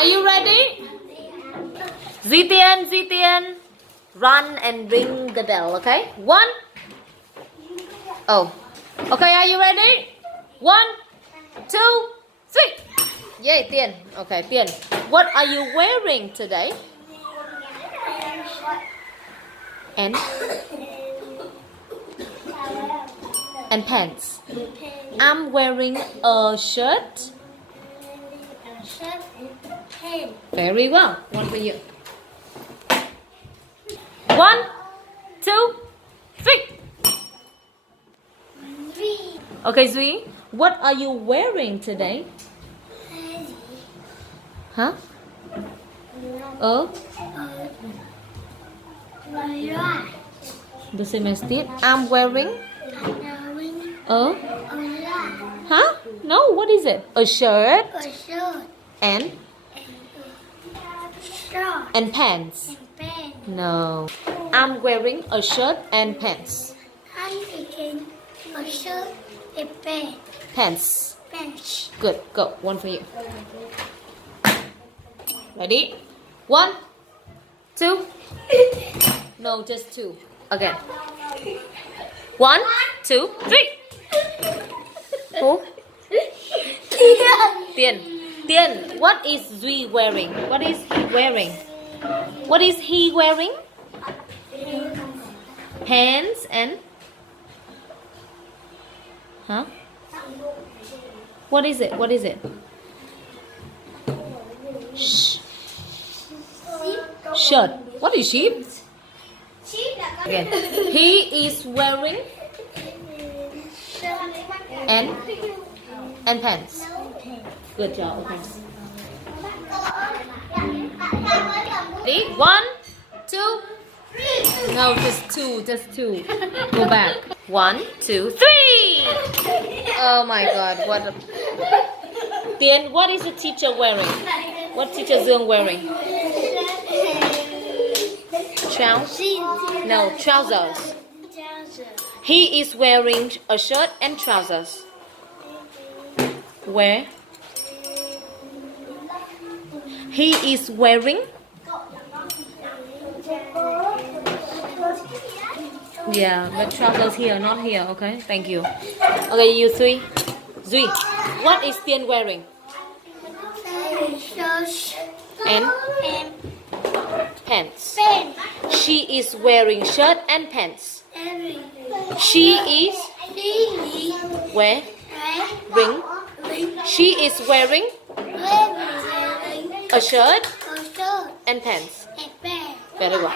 Are you ready? Zitian, run and ring the bell, okay? 1. Oh. Okay, are you ready? 1, 2, 3. Yay, Tiên. Okay, Tiên. What are you wearing today? And pants. I'm wearing a shirt. Very well. One for you. 1, 2, 3. Okay, Duy. What are you wearing today? Huh? The same as Tiên. I'm wearing a. Huh? No, what is it? A shirt and pants. No. I'm wearing a shirt and pants. A shirt and Pants. pants. Good. Go. One for you. Ready? 1, 2. No, just 2. Again. 1, 2, 3. Who? Tiên, what is Duy wearing? What is he wearing? What is he wearing? Pants and... Huh? What is it? What is it? Shirt. What is sheep? Again. He is wearing and pants. Good job. Okay. Ready? 1, 2. No, just 2. Just 2. Go back. 1, 2, 3. Oh my God! What? Tiên, what is the teacher wearing? What teacher Dương wearing? No, trousers. He is wearing a shirt and trousers. Where? He is wearing. Yeah, but trousers here, not here. Okay, thank you. Okay, you three. Duy, what is Tiên wearing? And pants. She is wearing shirt and pants. She is wearing. She is wearing a shirt and pants. Very well.